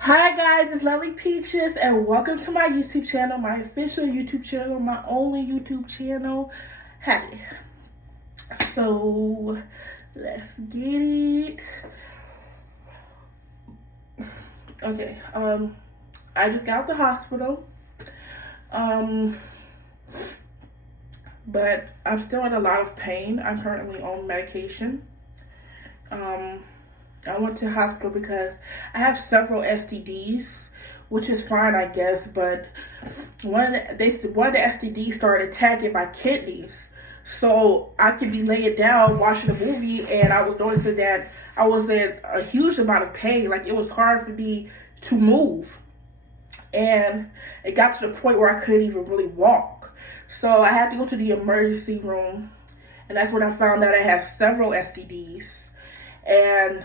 Hi guys, it's Lovely Peaches and welcome to my YouTube channel, my official YouTube channel, my only YouTube channel. Hey, so let's get it. Okay, I just got out the hospital, but I'm still in a lot of pain. I'm currently on medication. I went to the hospital because I have several STDs, which is fine, I guess. But one of the STDs started attacking my kidneys, so I could be laying down watching a movie, and I was noticing that I was in a huge amount of pain. Like it was hard for me to move, and it got to the point where I couldn't even really walk. So I had to go to the emergency room, and that's when I found out I had several STDs, and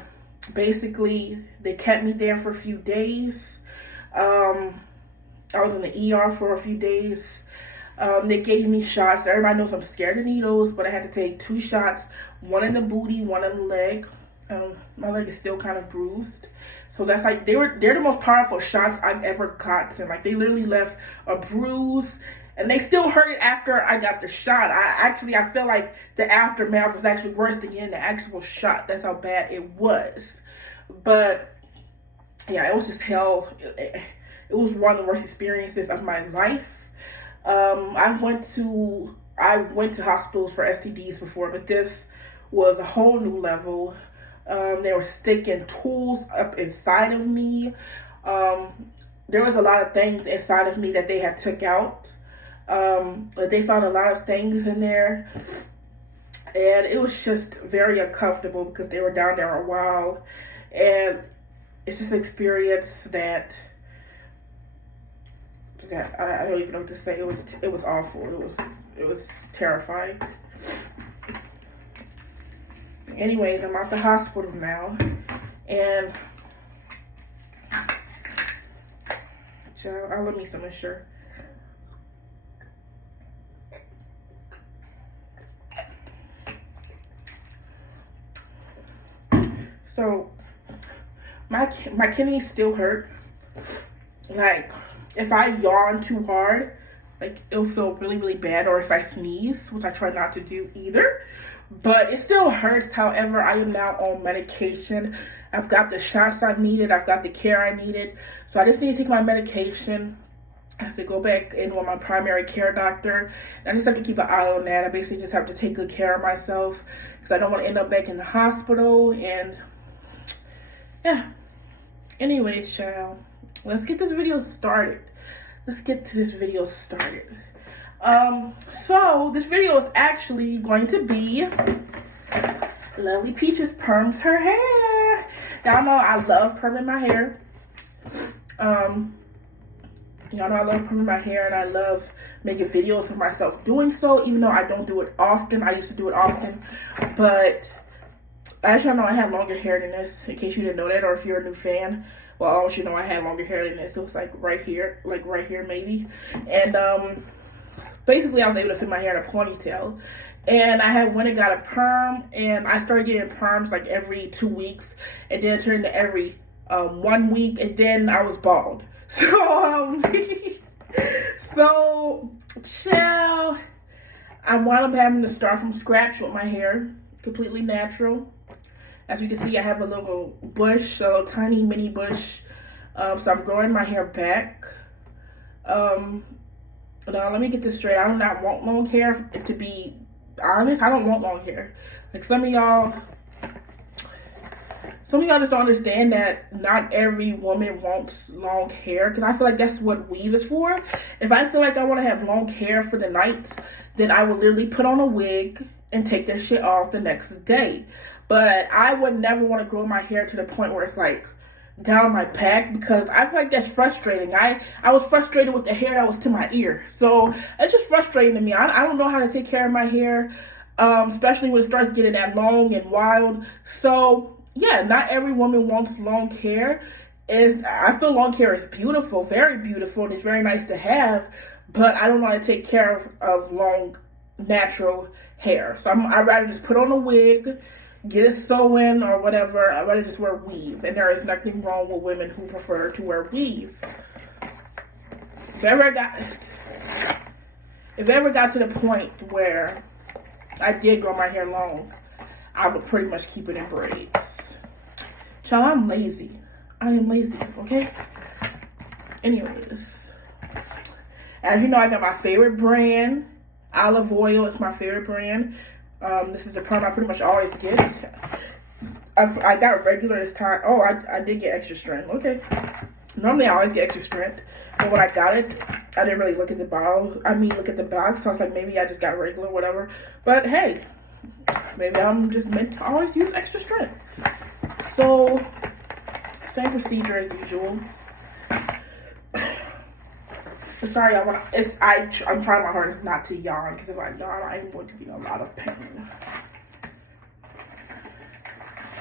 basically they kept me there for a few days. I was in the ER for a few days. They gave me shots. Everybody knows I'm scared of needles, but I had to take 2 shots, one in the booty, one in the leg. My leg is still kind of bruised. So that's like, they're the most powerful shots I've ever gotten. Like they literally left a bruise, and they still hurt it after I got the shot. I feel like the aftermath was actually worse than getting the actual shot. That's how bad it was. But yeah, it was just hell. It was one of the worst experiences of my life. I went to hospitals for STDs before, but this was a whole new level. They were sticking tools up inside of me. There was a lot of things inside of me that they had took out. But they found a lot of things in there, and it was just very uncomfortable because they were down there a while, and it's just an experience that I don't even know what to say. It was awful. It was terrifying. Anyways, I'm at the hospital now, and I'll let me some sure. So my kidneys still hurt. Like if I yawn too hard, like it'll feel really, really bad, or if I sneeze, which I try not to do either. But it still hurts. However, I am now on medication. I've got the shots I needed. I've got the care I needed. So I just need to take my medication. I have to go back in with my primary care doctor. And I just have to keep an eye on that. I basically just have to take good care of myself because I don't want to end up back in the hospital. And yeah. Anyways, child, let's get this video started. So this video is actually going to be Lovely Peaches perms her hair. Y'all know I love perming my hair. Y'all know I love perming my hair, and I love making videos of myself doing so, even though I don't do it often. I used to do it often, but as y'all know, I have longer hair than this, in case you didn't know that, or if you're a new fan. Well, I want you to know I had longer hair than this. It was like right here maybe. And basically I was able to fit my hair in a ponytail. And I had went and got a perm, and I started getting perms like every 2 weeks, and then it turned to every 1 week, and then I was bald. So so chill. I wound up having to start from scratch with my hair, completely natural. As you can see, I have a little bush, a little tiny mini bush. So I'm growing my hair back. Now let me get this straight. I do not want long hair. To be honest, I don't want long hair. Like some of y'all just don't understand that not every woman wants long hair, because I feel like that's what weave is for. If I feel like I want to have long hair for the night, then I will literally put on a wig and take that shit off the next day. But I would never want to grow my hair to the point where it's like down my back, because I feel like that's frustrating. I was frustrated with the hair that was to my ear. So it's just frustrating to me. I don't know how to take care of my hair, especially when it starts getting that long and wild. So yeah, not every woman wants long hair. I feel long hair is beautiful, very beautiful, and it's very nice to have, but I don't want to take care of long natural hair. So I'd rather just put on a wig get it sew-in or whatever. I'd rather just wear weave. And there is nothing wrong with women who prefer to wear weave. If it ever got to the point where I did grow my hair long, I would pretty much keep it in braids. Child, I'm lazy. I am lazy, okay? Anyways, as you know, I got my favorite brand. Olive oil is my favorite brand. This is the perm I pretty much always get. I got regular this time. Oh, I did get extra strength. Okay. Normally, I always get extra strength. But when I got it, I didn't really look at the bottle. Look at the box. So I was like, maybe I just got regular, whatever. But hey, maybe I'm just meant to always use extra strength. So, same procedure as usual. Sorry, I'm trying my hardest not to yawn, because if I yawn, I'm going to be in a lot of pain.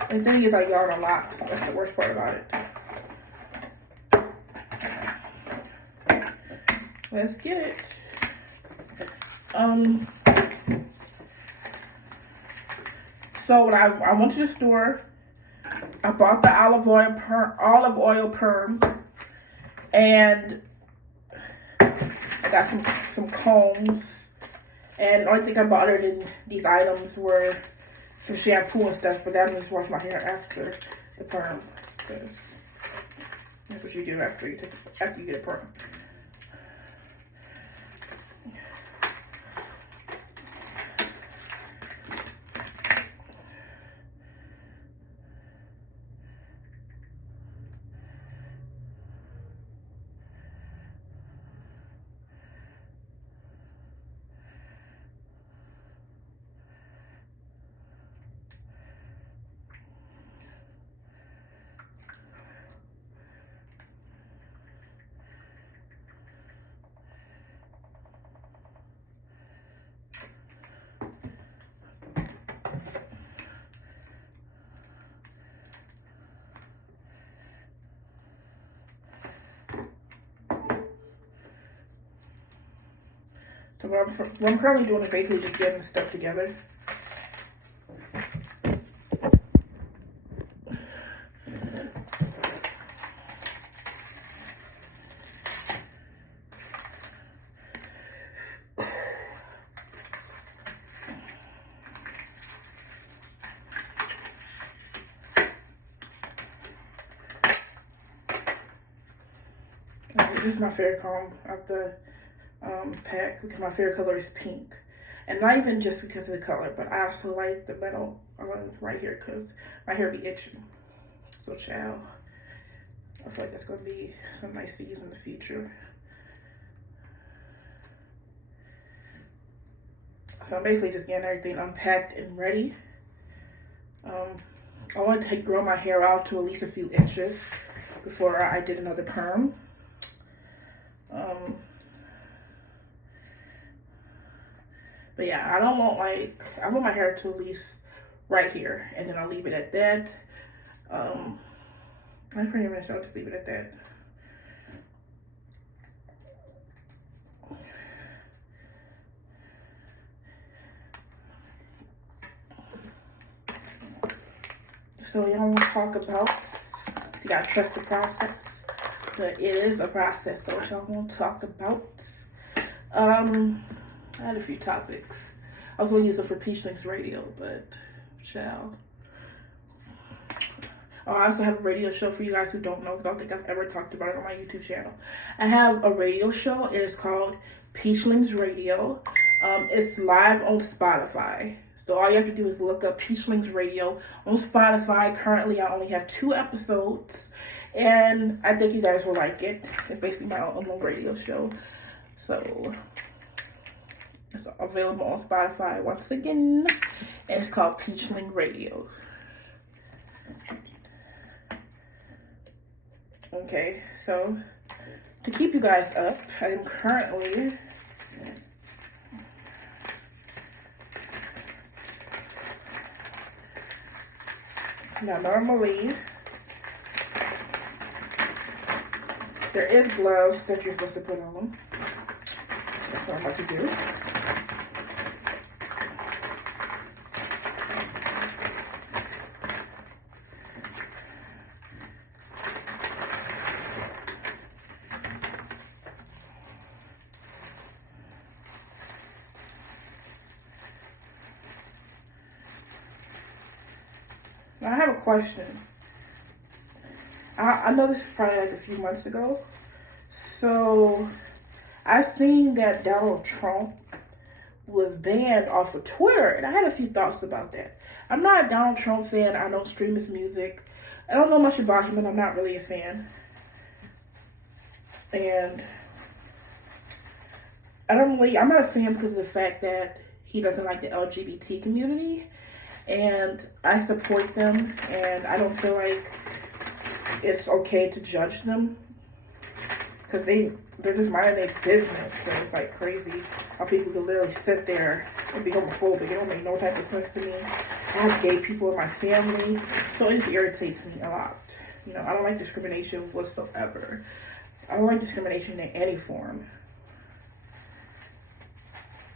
The thing is, I yawn a lot, so that's the worst part about it. Let's get it. So when I went to the store, I bought the olive oil perm, and I got some combs, and the only thing I bought other than these items were some shampoo and stuff, but I'm just wash my hair after the perm, because that's what you do after you get a perm. So what I'm currently doing is basically just getting the stuff together. This is my favorite comb out the pack, because my favorite color is pink. And not even just because of the color, but I also like the metal right here, because my hair be itching. So child, I feel like that's going to be some nice to use in the future. So I'm basically just getting everything unpacked and ready. I want to grow my hair out to at least a few inches before I did another perm. But yeah, I want my hair to at least right here, and then I'll leave it at that. I'm pretty much I'll just leave it at that. So y'all want to talk about, you gotta trust the process, but it is a process. So what y'all want to talk about? I had a few topics. I was going to use it for Peachlings Radio, but child. Oh, I also have a radio show for you guys who don't know, because I don't think I've ever talked about it on my YouTube channel. I have a radio show. It is called Peachlings Radio. It's live on Spotify. So all you have to do is look up Peachlings Radio on Spotify. Currently, I only have 2 episodes, and I think you guys will like it. It's basically my own radio show. So it's available on Spotify once again, and it's called Peachling Radio. Okay, so to keep you guys up, I am currently normally there is gloves that you're supposed to put on. That's what I'm about to do. Now, I have a question. I know this was probably like a few months ago. So I seen that Donald Trump was banned off of Twitter, and I had a few thoughts about that. I'm not a Donald Trump fan. I don't stream his music. I don't know much about him, and I'm not really a fan. And I'm not a fan because of the fact that he doesn't like the LGBT community, and I support them, and I don't feel like it's okay to judge them because they're just minding their business. So it's like crazy how people can literally sit there and be homophobic. It don't make no type of sense to me. I have gay people in my family, so it just irritates me a lot. You know, I don't like discrimination whatsoever. I don't like discrimination in any form.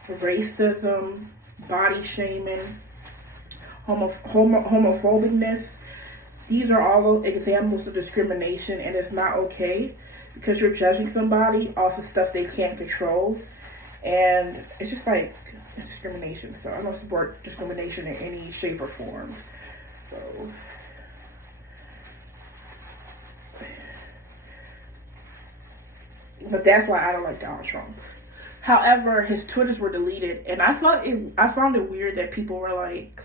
Racism, body shaming, homophobicness. These are all examples of discrimination, and it's not okay because you're judging somebody off of stuff they can't control, and it's just like discrimination. So I don't support discrimination in any shape or form. So, but that's why I don't like Donald Trump. However, his Twitters were deleted, and I found it weird that people were like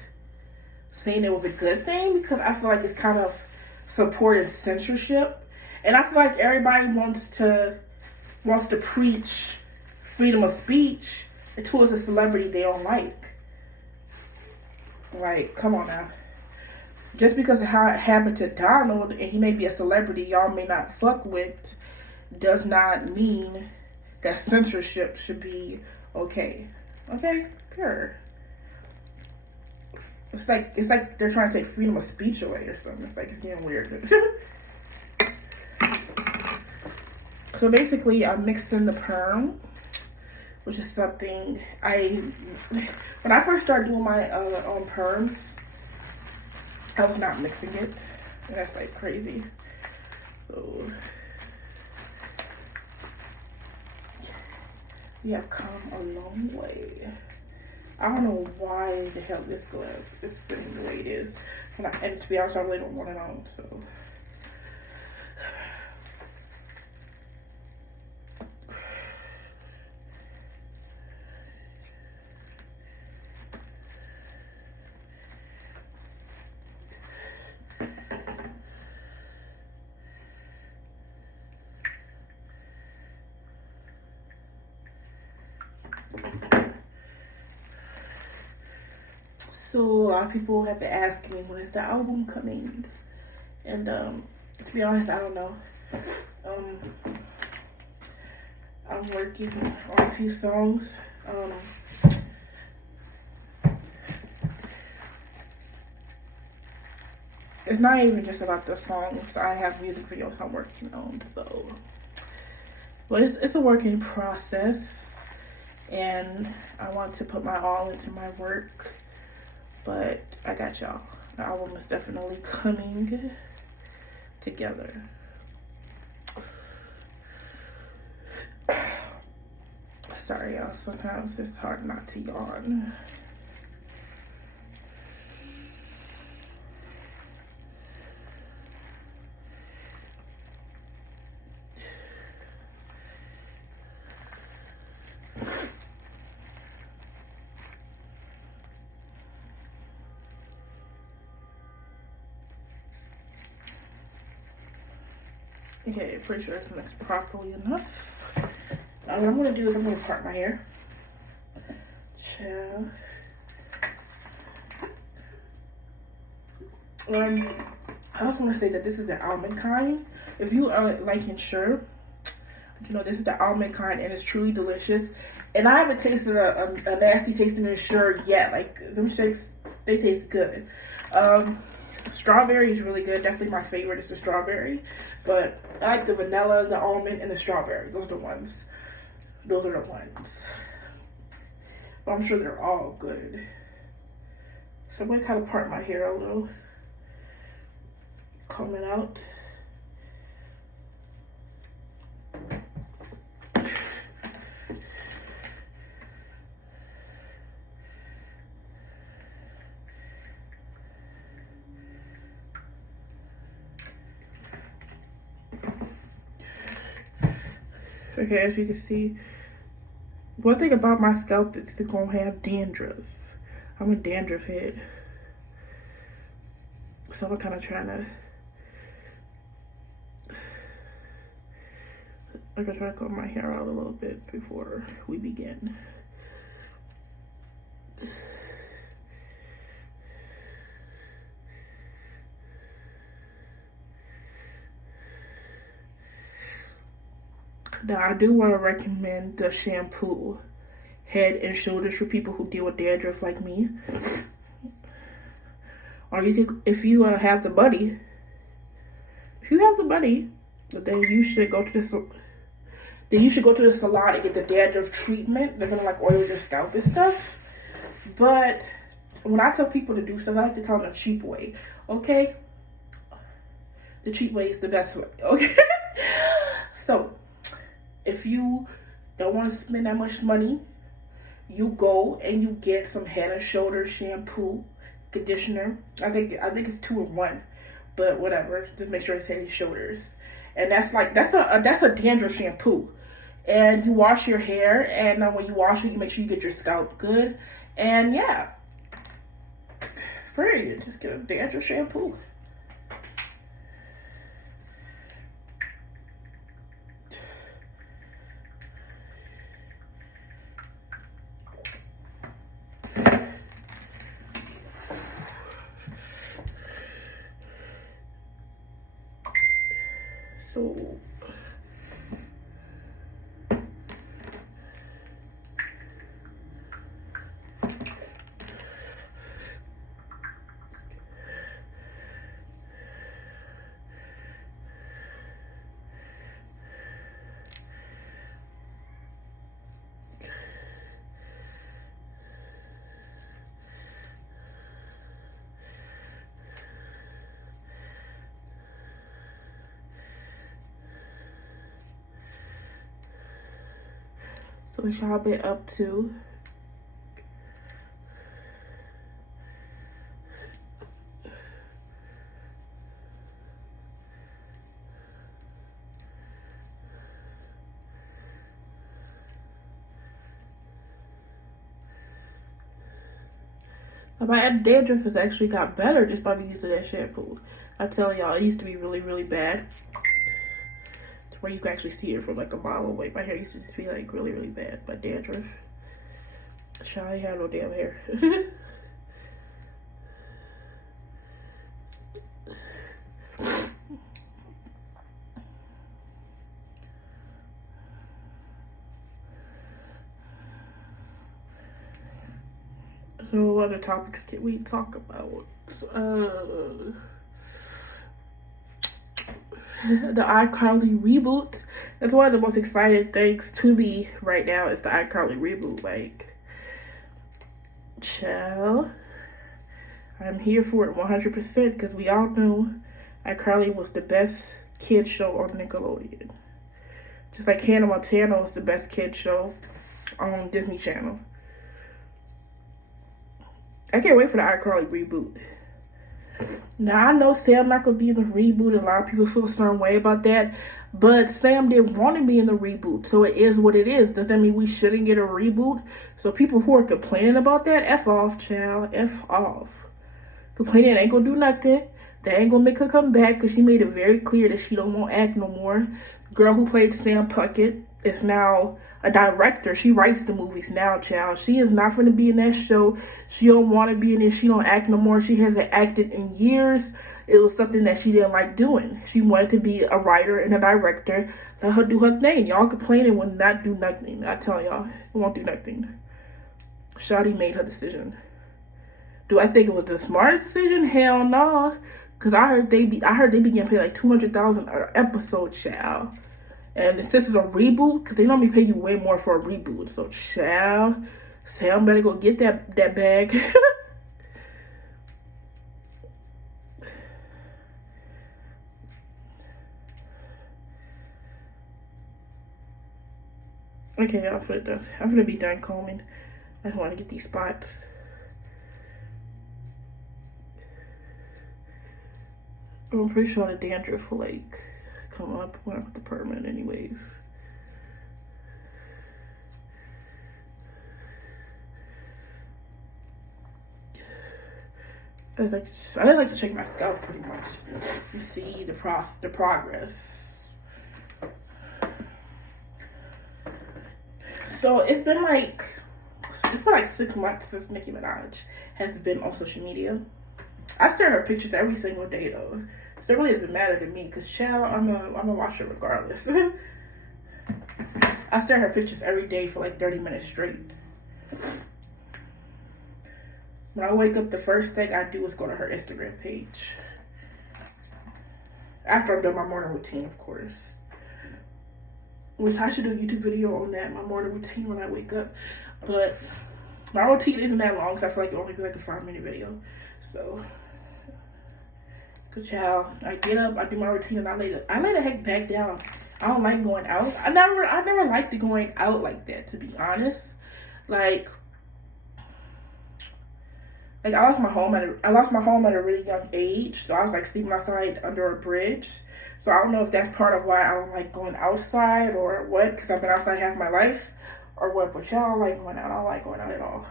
saying it was a good thing because I feel like it's kind of supporting censorship, and I feel like everybody wants to preach freedom of speech towards a celebrity they don't like. Like, come on now. Just because of how it happened to Donald, and he may be a celebrity y'all may not fuck with, does not mean that censorship should be okay. Okay? Pure. It's like they're trying to take freedom of speech away or something. It's like it's getting weird. So basically, I'm mixing the Perm, which is something when I first started doing my own Perms, I was not mixing it. And that's like crazy. So we have come a long way. I don't know why the hell this glove is fitting the way it is. And to be honest, I really don't want it on, so. So a lot of people have to ask me when is the album coming, and to be honest, I don't know. I'm working on a few songs. It's not even just about the songs. I have music videos I'm working on, so but it's a working process, and I want to put my all into my work. But I got y'all. The album is definitely coming together. Sorry, y'all. Sometimes it's hard not to yawn. Okay, pretty sure it's mixed properly enough. Now what I'm gonna do is I'm gonna part my hair. Chill. I also want to say that this is the almond kind. If you are liking sure, you know this is the almond kind, and it's truly delicious. And I haven't tasted a nasty tasting Ensure yet. Like them shakes, they taste good. Strawberry is really good. Definitely my favorite is the strawberry. But I like the vanilla, the almond, and the strawberry. Those are the ones. Those are the ones. But I'm sure they're all good. So I'm going to kind of part my hair a little. Comb it out. Okay, as you can see, one thing about my scalp is it's gonna have dandruff. I'm a dandruff head. So I'm kind of trying to, I'm gonna try to comb my hair out a little bit before we begin. Now I do want to recommend the shampoo Head and Shoulders for people who deal with dandruff like me. Or you could, if you have the money, then you should go to the salon and get the dandruff treatment. They're gonna like oil your scalp and stuff. But when I tell people to do stuff, I like to tell them a cheap way. Okay, the cheap way is the best way. Okay, so if you don't want to spend that much money, you go and you get some Head and Shoulders shampoo, conditioner. I think it's 2 in 1, but whatever. Just make sure it's Head and Shoulders, and that's a dandruff shampoo. And you wash your hair, and when you wash it, you make sure you get your scalp good. And yeah, period. Just get a dandruff shampoo. So what y'all been up to? My dandruff has actually got better just by me using that shampoo. I tell y'all, it used to be really, really bad. Where you can actually see it from like a mile away. My hair used to just be like really, really bad. My dandruff. I ain't have no damn hair. So what other topics did we talk about? The iCarly reboot. That's one of the most exciting things to me right now is the iCarly reboot. Like, chill. I'm here for it 100% because we all know iCarly was the best kid show on Nickelodeon. Just like Hannah Montana was the best kid show on Disney Channel. I can't wait for the iCarly reboot. Now, I know Sam not going to be in the reboot. A lot of people feel a certain way about that. But Sam didn't want to be in the reboot. So it is what it is. Does that mean we shouldn't get a reboot? So people who are complaining about that, F off, child. F off. Complaining ain't going to do nothing. That ain't going to make her come back because she made it very clear that she don't want to act no more. The girl who played Sam Puckett is now a director. She writes the movies now, child. She is not going to be in that show. She don't want to be in it. She don't act no more. She hasn't acted in years. It was something that she didn't like doing. She wanted to be a writer and a director. Let her do her thing. Y'all complaining will not do nothing. I tell y'all, it won't do nothing. Shawty made her decision. Do I think it was the smartest decision? Hell no. Cause I heard they be getting paid like $200,000 an episode, child. And since it's a reboot, because they normally pay you way more for a reboot. So, child, Sam better go get that bag. Okay, I'm finna be done combing. I just want to get these spots. I'm pretty sure the dandruff will like come up when I put the perm in anyways. I didn't like to check my scalp pretty much to see the progress. So it's been like 6 months since Nicki Minaj has been on social media. I stare at her pictures every single day though, so it really doesn't matter to me because child, I'm gonna watch her regardless. I stare at her pictures every day for like 30 minutes straight. When I wake up, the first thing I do is go to her Instagram page. After I'm done my morning routine, of course. Which I should do a YouTube video on that, my morning routine when I wake up. But my routine isn't that long, so I feel like it'll only be like a 5-minute video. So, good child. I get up, I do my routine, and I lay the heck back down. I don't like going out. I never liked going out like that, to be honest. Like I lost my home at a really young age, so I was like sleeping outside under a bridge. So I don't know if that's part of why I don't like going outside or what, because I've been outside half my life or what. But y'all don't like going out. I don't like going out at all,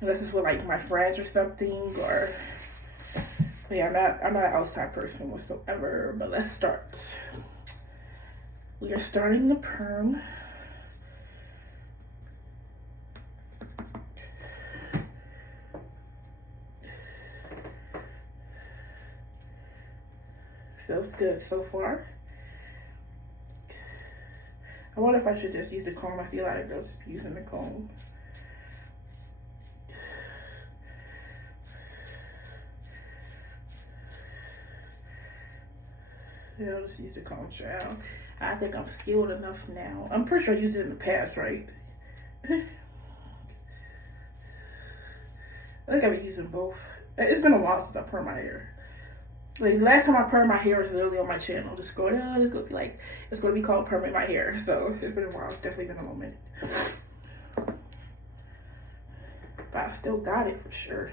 unless it's with like my friends or something. Or yeah, I'm not an outside person whatsoever. But let's start. We are starting the perm. Feels good so far. I wonder if I should just use the comb. I see a lot of girls using the comb. Yeah, I'll just use the comb child. I think I'm skilled enough now. I'm pretty sure I used it in the past, right? I think I've been using both. It's been a while since I permed my hair. Like, the last time I permed my hair was literally on my channel. Just scroll down, it's gonna be called perming my hair. So it's been a while. It's definitely been a little minute. But I still got it for sure.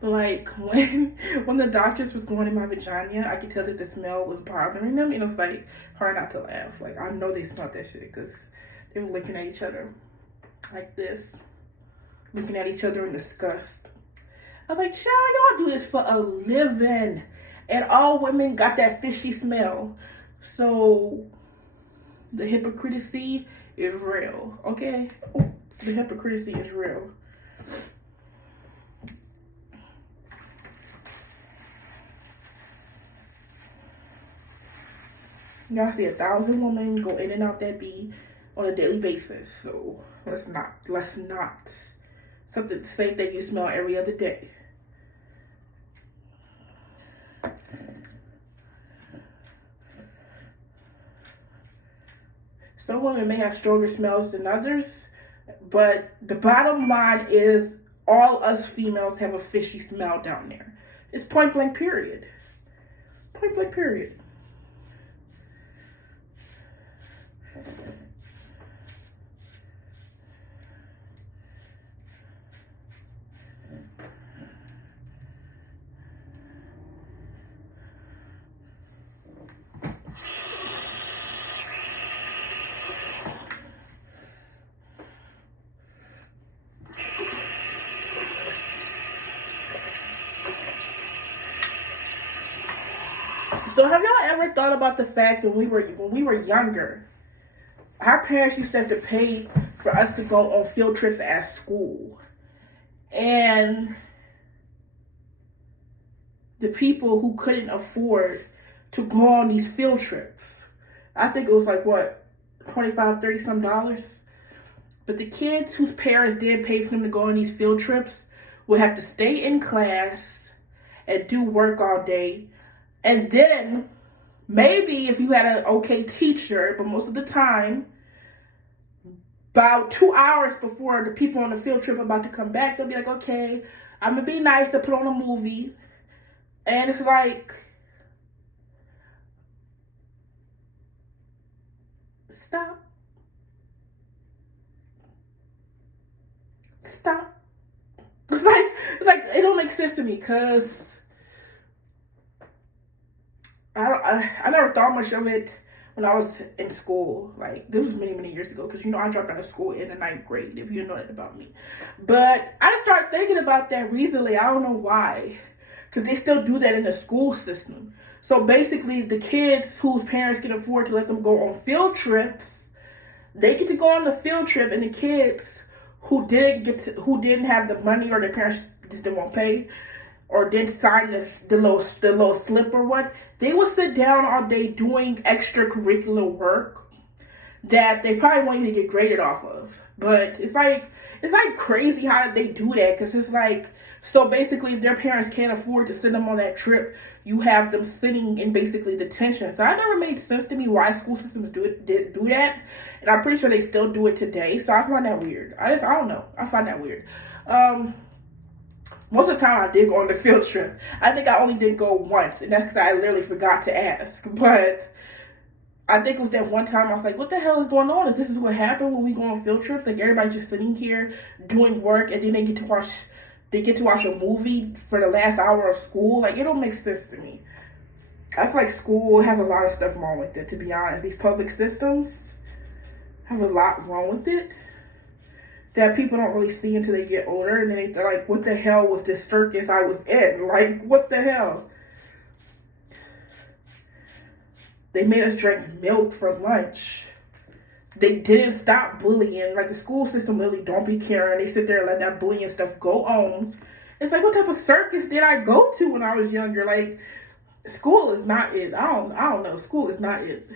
Like when the doctors was going in my vagina, I could tell that the smell was bothering them. You know, it's like hard not to laugh. Like I know they smelled that shit because they were looking at each other like this, looking at each other in disgust. I was like, child, y'all do this for a living, and all women got that fishy smell. So the hypocrisy is real, okay? The hypocrisy is real. Y'all see 1,000 women go in and out that bee on a daily basis. So let's not. Something the same thing you smell every other day. Some women may have stronger smells than others, but the bottom line is all us females have a fishy smell down there. It's point blank period. Point blank period. So have y'all ever thought about the fact that when we were younger, our parents used to have to pay for us to go on field trips at school, and the people who couldn't afford to go on these field trips, I think it was like what, $25, $30 some dollars. But the kids whose parents did pay for them to go on these field trips would have to stay in class and do work all day. And then maybe if you had an okay teacher, but most of the time, about 2 hours before the people on the field trip are about to come back, they'll be like, okay, I'm gonna be nice to put on a movie, and it's like, stop, stop. It's like it don't make sense to me because I never thought much of it when I was in school. Like, this was many years ago because, I dropped out of school in the ninth grade, if you know that about me. But I just started thinking about that recently. I don't know why. Because they still do that in the school system. So basically, the kids whose parents can afford to let them go on field trips, they get to go on the field trip, and the kids who didn't have the money, or their parents just didn't want to pay, or didn't sign the little slip or what, they would sit down all day doing extracurricular work that they probably won't even get graded off of. But it's like crazy how they do that, because it's like, so basically if their parents can't afford to send them on that trip, you have them sitting in basically detention. So it never made sense to me why school systems do that, and I'm pretty sure they still do it today. So I find that weird. I don't know. I find that weird. Most of the time I did go on the field trip. I think I only did go once, and that's because I literally forgot to ask. But I think it was that one time I was like, what the hell is going on? Is this what happened when we go on field trips? Like, everybody's just sitting here doing work, and then they get to watch a movie for the last hour of school. Like, it don't make sense to me. I feel like school has a lot of stuff wrong with it, to be honest. These public systems have a lot wrong with it that people don't really see until they get older, and then they're like, what the hell was this circus I was in? Like, what the hell? They made us drink milk for lunch. They didn't stop bullying. Like, the school system really don't be caring. They sit there and let that bullying stuff go on. It's like, what type of circus did I go to when I was younger? Like, school is not it. I don't know. School is not it.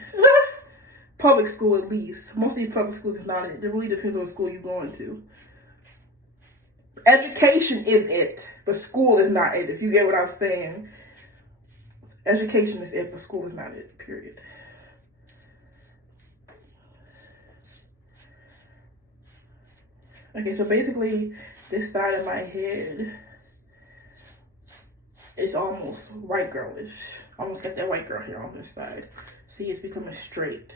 Public school, at least. Most of these public schools is not it. It really depends on the school you're going to. Education is it, but school is not it. If you get what I'm saying. Education is it, but school is not it. Period. Okay, so basically, this side of my head is almost white girlish. Almost got that white girl hair on this side. See, it's becoming straight.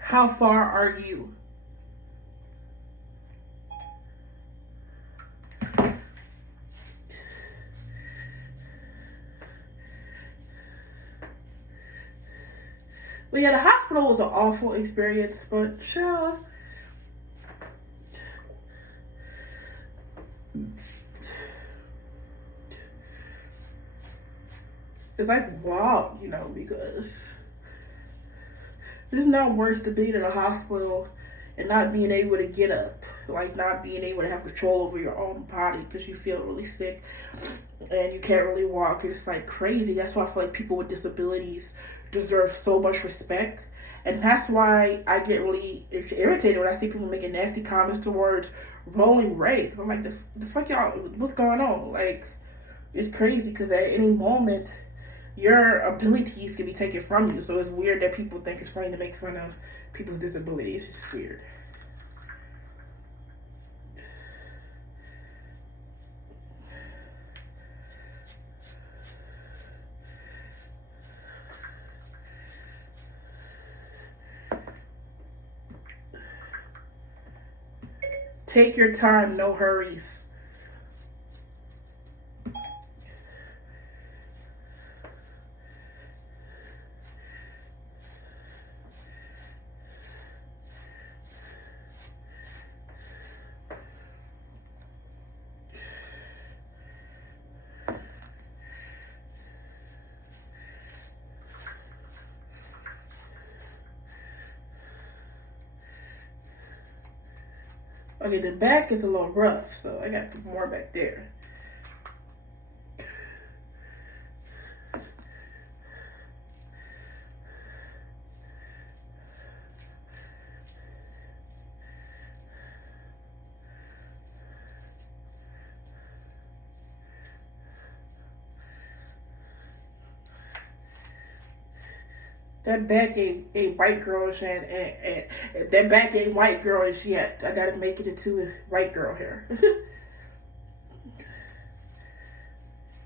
How far are you? But yeah, the hospital was an awful experience, but sure. It's like, wow, because there's not worse than being in a hospital and not being able to get up. Like, not being able to have control over your own body because you feel really sick and you can't really walk. It's like crazy. That's why I feel like people with disabilities deserve so much respect. And that's why I get really irritated when I see people making nasty comments towards rolling rape. I'm like, the fuck y'all, what's going on? Like, it's crazy because at any moment, your abilities can be taken from you. So it's weird that people think it's funny to make fun of people's disabilities. It's just weird. Take your time, no hurries. Okay, the back is a little rough, so I got to put more back there. That back ain't white girlish, and that back ain't white girlish yet. I gotta make it into white girl hair.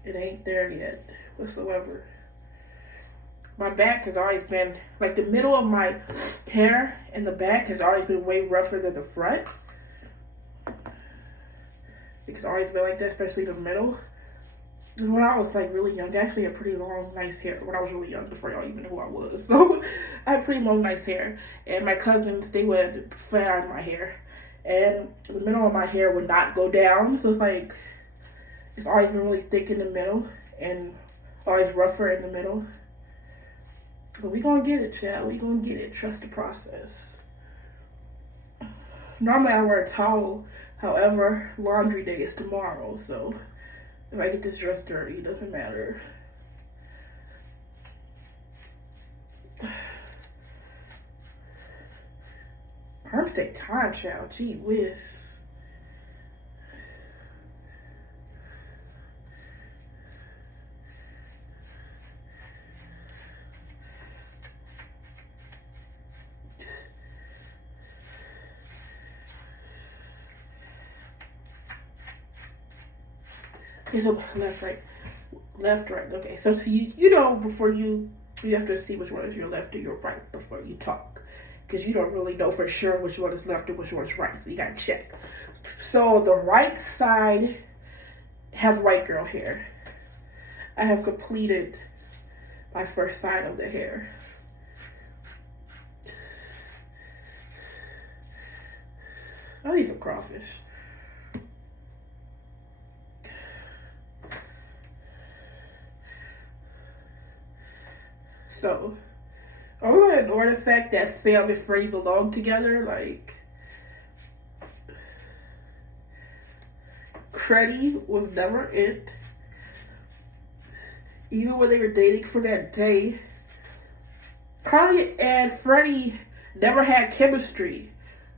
It ain't there yet whatsoever. My back has always been, like, the middle of my hair and the back has always been way rougher than the front. It's always been like that, especially the middle. When I was like really young, I actually had pretty long, nice hair. When I was really young, before y'all even knew who I was, so I had pretty long, nice hair. And my cousins, they would flat iron my hair, and the middle of my hair would not go down. So it's like it's always been really thick in the middle and always rougher in the middle. But we gonna get it, child. We gonna get it. Trust the process. Normally I wear a towel. However, laundry day is tomorrow, so if I get this dress dirty, it doesn't matter. Perms take time, child. Gee whiz. Okay, so left, right. Okay, so you know before you have to see which one is your left or your right before you talk, because you don't really know for sure which one is left and which one is right. So you gotta check. So the right side has white girl hair. I have completed my first side of the hair. I need some crawfish. So, I'm going to ignore the fact that Sam and Freddie belong together. Like, Freddie was never it. Even when they were dating for that day, Carly and Freddie never had chemistry.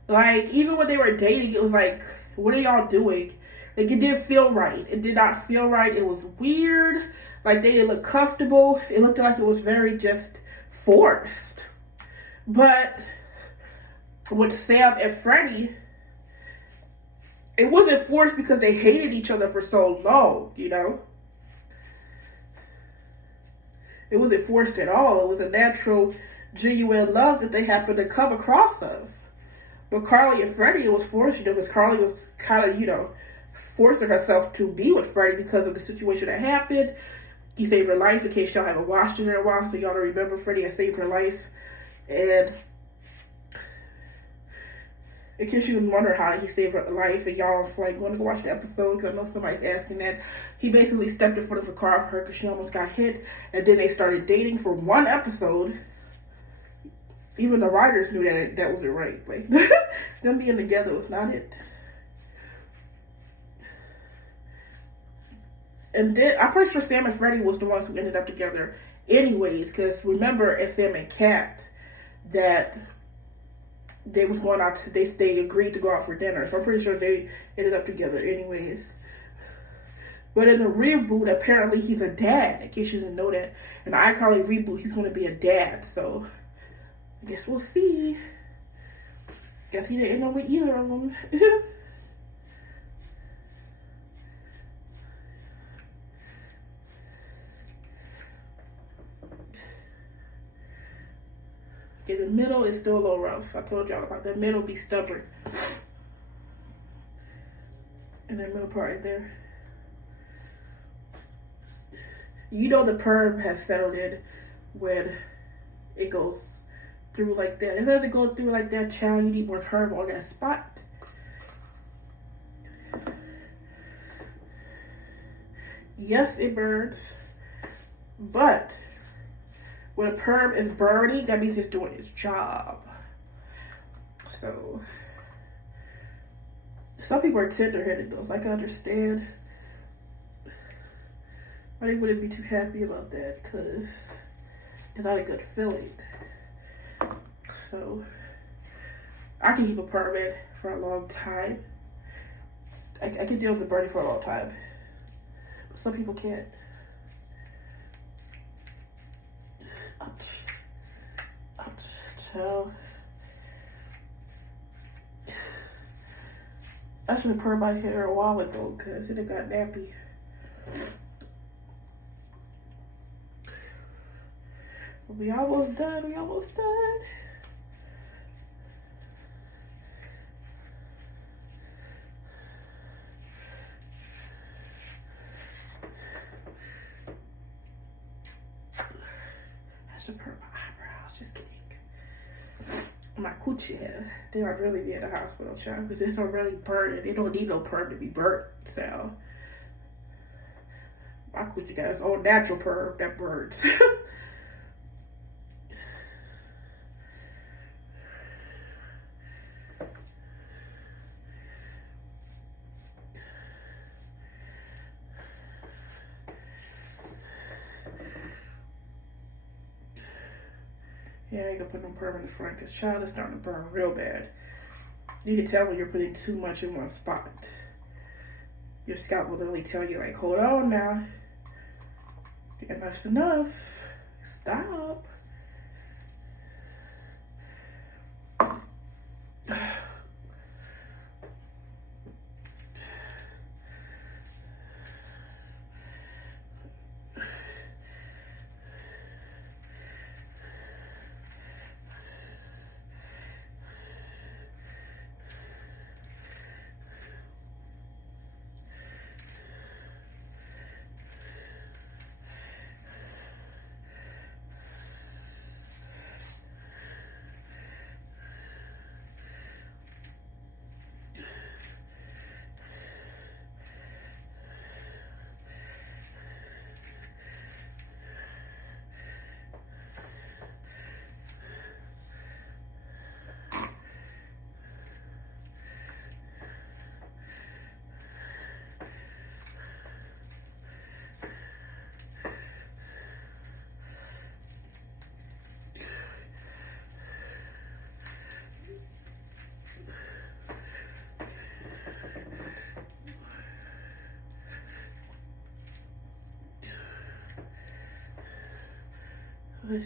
Like, even when they were dating, it was like, what are y'all doing? Like, it didn't feel right. It did not feel right. It was weird. Like, they didn't look comfortable. It looked like it was very just forced. But with Sam and Freddie, it wasn't forced because they hated each other for so long, you know? It wasn't forced at all. It was a natural, genuine love that they happened to come across of. But Carly and Freddie, it was forced, you know, because Carly was kind of, you know, forcing herself to be with Freddie because of the situation that happened. He saved her life, in case y'all haven't watched it in a while, so y'all don't remember. Freddie had saved her life. And in case you wonder how he saved her life, and y'all like want to go watch the episode, because I know somebody's asking that. He basically stepped in front of the car for her because she almost got hit, and then they started dating for one episode. Even the writers knew that that wasn't right. Like, them being together was not it. And then, I'm pretty sure Sam and Freddie was the ones who ended up together anyways, because remember at Sam and Cat that they was going out, they agreed to go out for dinner, so I'm pretty sure they ended up together anyways. But in the reboot, apparently he's a dad, in case you didn't know that. In the iCarly reboot, he's going to be a dad, so I guess we'll see. Guess he didn't know with either of them. Okay, the middle is still a little rough. I told y'all about that. Middle be stubborn. And that middle part right there. You know the perm has settled in when it goes through like that. If it doesn't go through like that, child, you need more perm on that spot. Yes, it burns. But when a perm is burning, that means it's doing its job. So Some people are tender-headed though, so I can understand why they wouldn't be too happy about that, because it's not a good feeling. So I can keep a perm in for a long time. I can deal with the burning for a long time, but some people can't. Ouch. Ouch. So I should have permed my hair a while ago because it got nappy. We almost done. We almost done. I should perm my eyebrows. Just kidding. My coochie hair. They would really be in the hospital, child, because it's not really burning. It don't need no perm to be burnt. So my coochie got its own natural perm that burns. Yeah, I ain't gonna put no perm in the front because child is starting to burn real bad. You can tell when you're putting too much in one spot. Your scalp will literally tell you, like, hold on now. Enough's enough. Stop.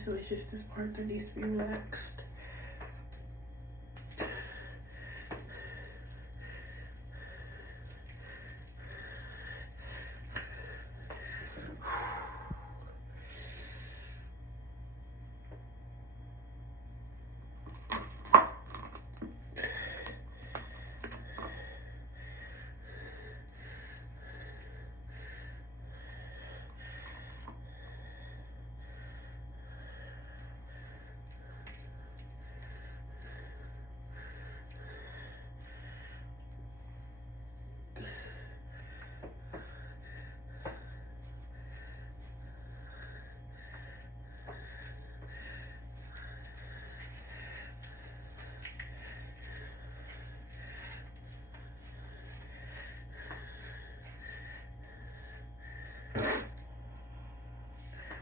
So it's just this part that needs to be relaxed.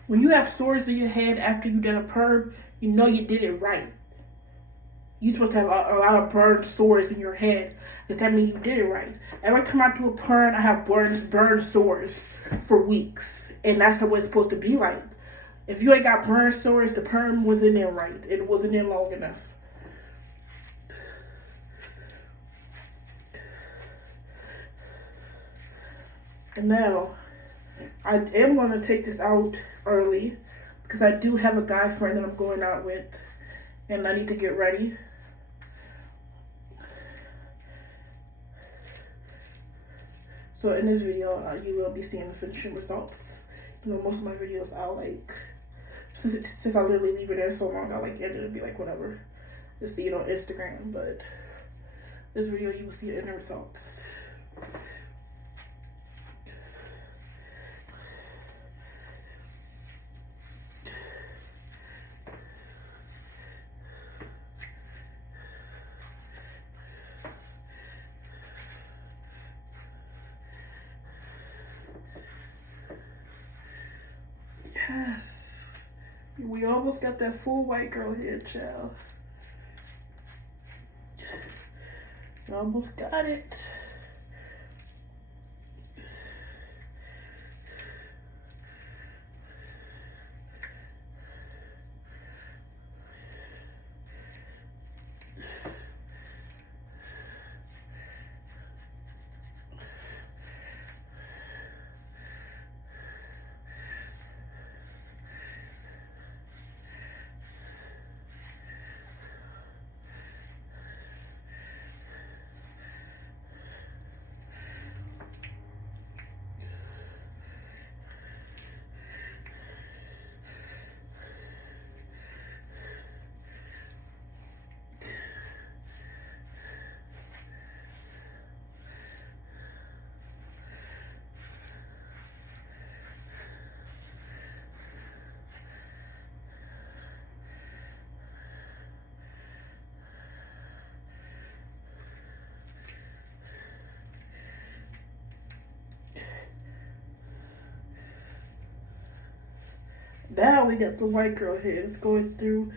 When you have sores in your head after you did a perm, you know you did it right. You're supposed to have a lot of burned sores in your head, because that means you did it right. Every time I do a perm, I have burned sores for weeks, and that's what it's supposed to be like. If you ain't got burned sores, the perm wasn't in right. It wasn't in long enough. And now, I am going to take this out early because I do have a guy friend that I'm going out with, and I need to get ready. So in this video, you will be seeing the finishing results. You know, most of my videos, I'll like, since I literally leave it in so long, I'll like edit it and be like, whatever. Just see it on Instagram, but this video, you will see the end results. We almost got that full white girl head, child. Almost got it. Now we got the white girl head. It's going through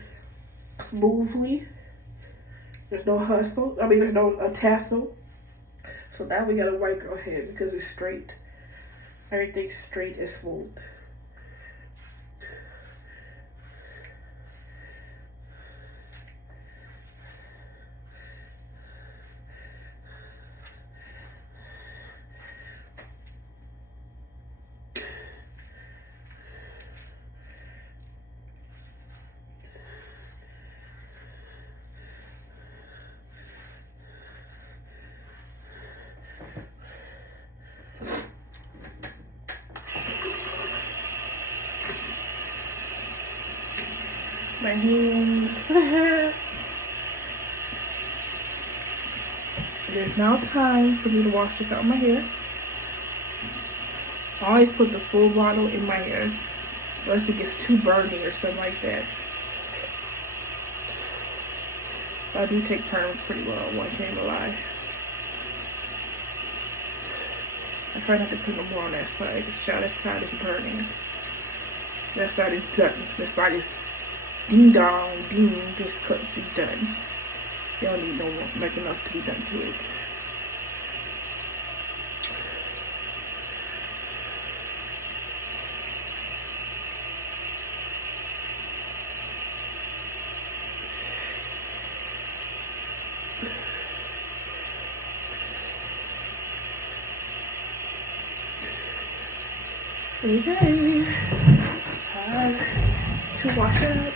smoothly. There's no hustle. I mean, there's no tassel. So now we got a white girl head because it's straight. Everything's straight and smooth. My hands. It is now time for me to wash this out of my hair. I always put the full bottle in my hair unless it gets too burny or something like that. I do take Perms pretty well, I can't even lie. I try not to put no more on that side. This side is burning. That side is done. This side is ding dong, ding, this cut is done. You don't need no more, like enough to be done to it. Okay, time to wash up.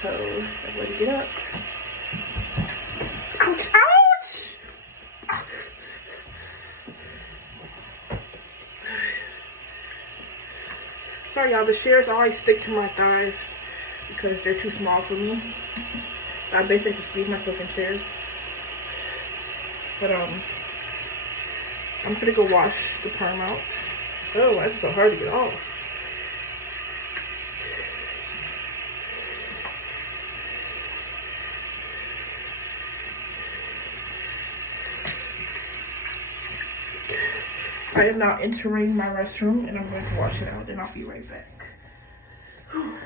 So, I'm ready to get up. Ouch, ouch! Sorry y'all, the shears always stick to my thighs because they're too small for me. I basically just squeeze myself in chairs. But I'm gonna go wash the perm out. Oh, that's so hard to get off. I am now entering my restroom and I'm going to wash it out and I'll be right back. Whew.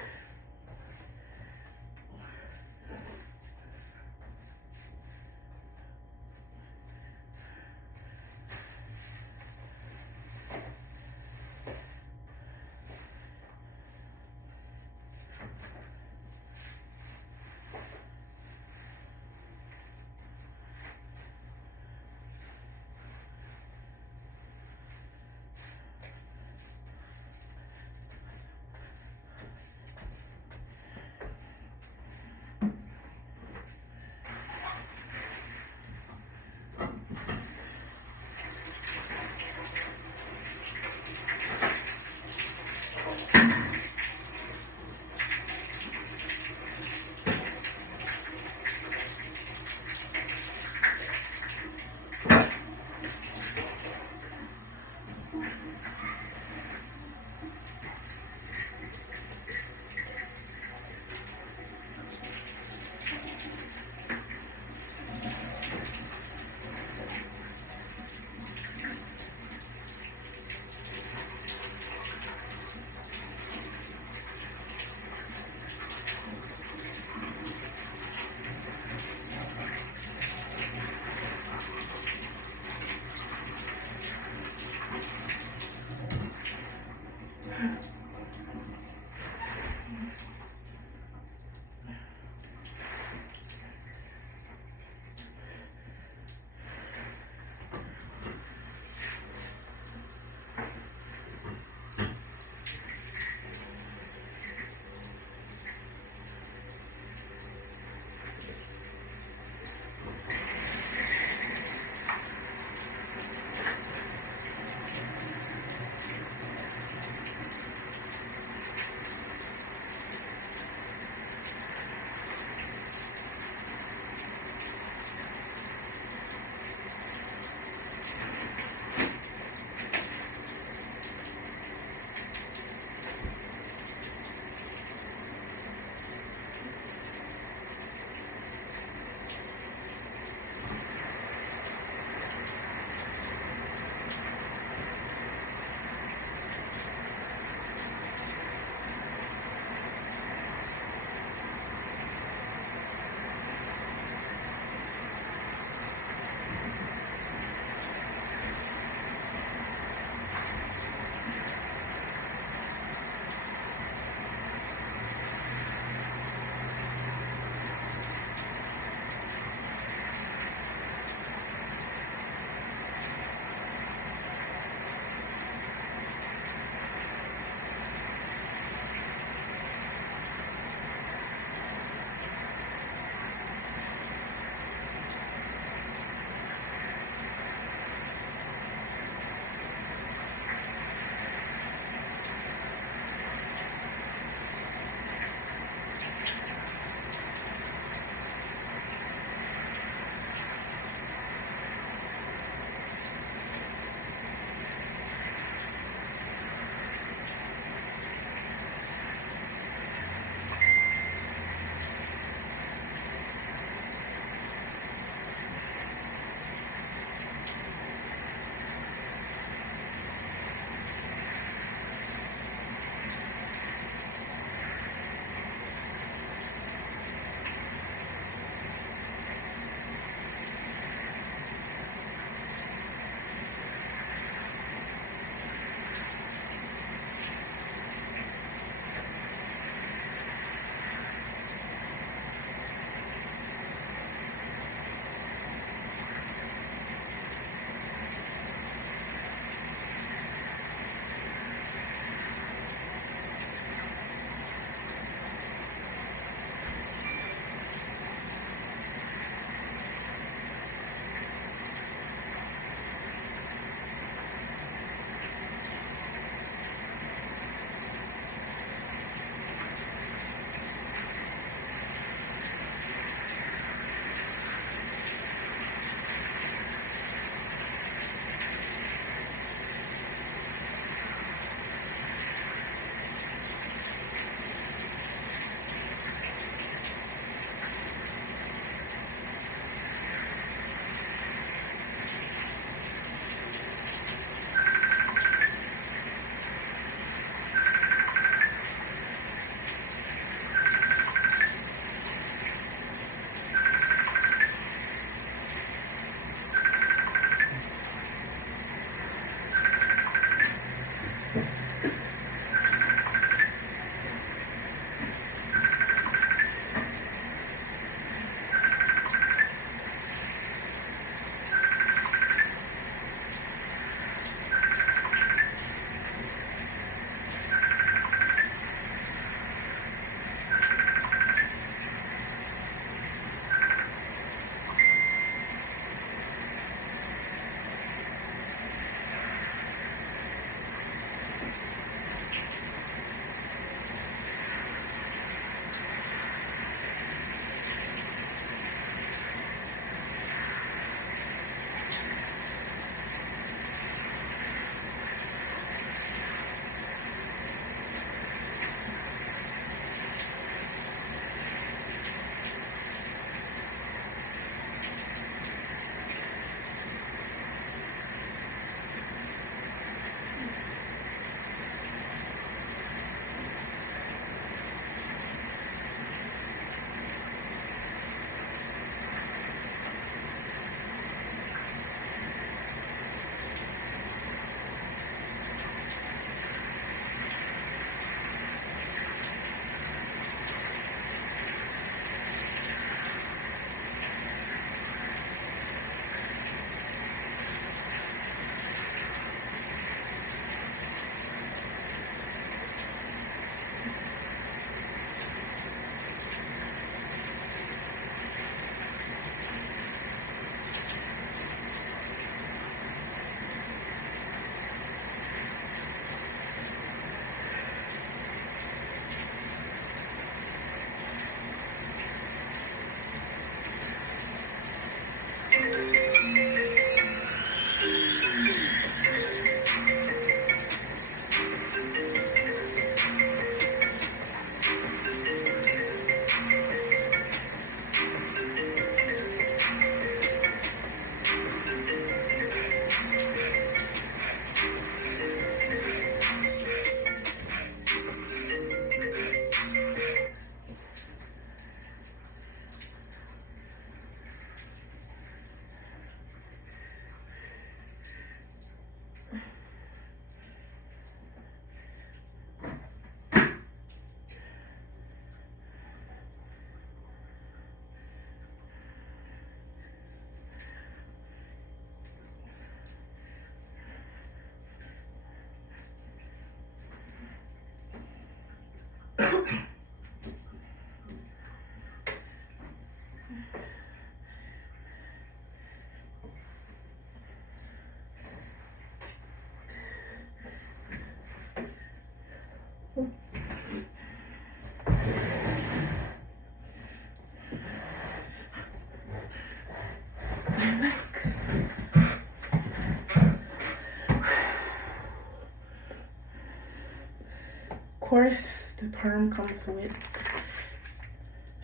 course, the Perm comes with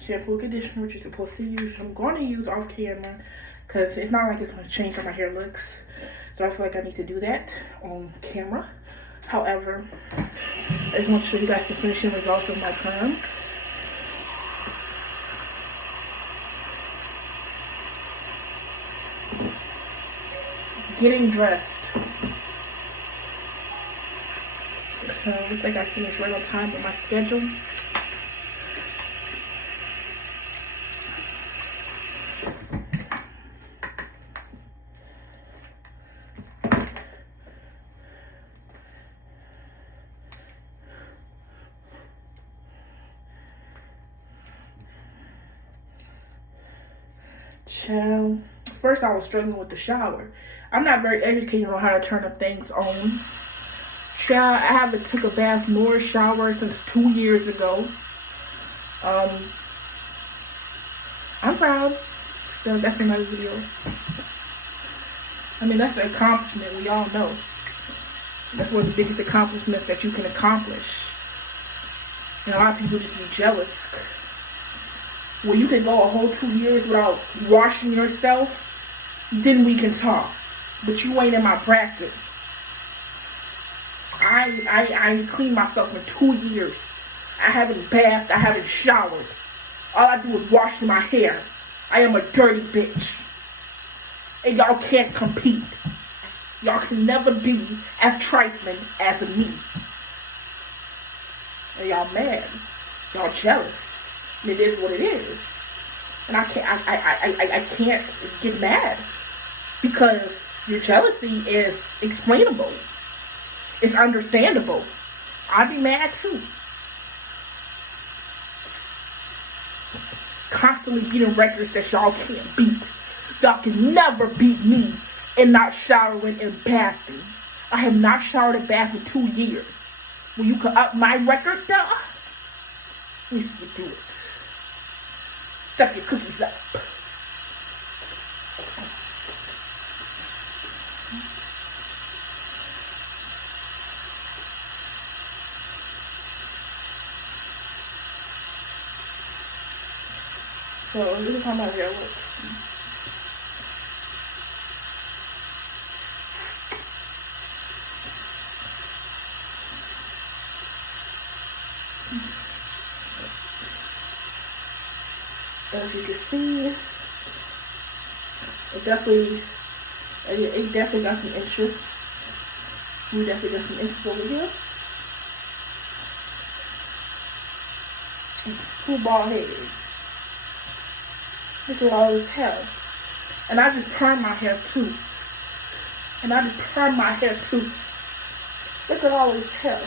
shampoo and conditioner, which you're supposed to use. I'm going to use off camera because it's not like it's going to change how my hair looks. So I feel like I need to do that on camera. However, I just want to show you guys the finishing results of my Perm. Getting dressed. So it looks like I finished right on time with my schedule. Child. First I was struggling with the shower. I'm not very educated on how to turn up things on. Child, I haven't took a bath nor a shower since 2 years ago. I'm proud. So that's another video. I mean, that's an accomplishment. We all know. That's one of the biggest accomplishments that you can accomplish. And a lot of people just be jealous. Well, you can go a whole 2 years without washing yourself, then we can talk. But you ain't in my bracket. I cleaned myself in 2 years. I haven't bathed, I haven't showered. All I do is wash my hair. I am a dirty bitch. And y'all can't compete. Y'all can never be as trifling as me. And y'all mad. Y'all jealous. And it is what it is. And I can't get mad. Because your jealousy is explainable. It's understandable. I'd be mad too. Constantly beating records that y'all can't beat. Y'all can never beat me in not showering and bathing. I have not showered and bathed in 2 years. When you can up my record, though, let me see you do it. Step your cookies up. So this is how my hair looks. As you can see, it definitely got some inches. We definitely got some inches over here. Too bald headed. Look at all this hair. And I just perm my hair too. Look at all this hair.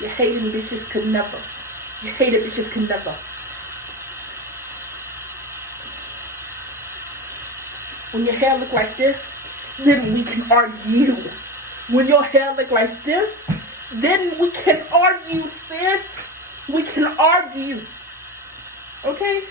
You hating bitches could never. You hated bitches could never. When your hair look like this, then we can argue. When your hair look like this, then we can argue, sis. We can argue. Okay?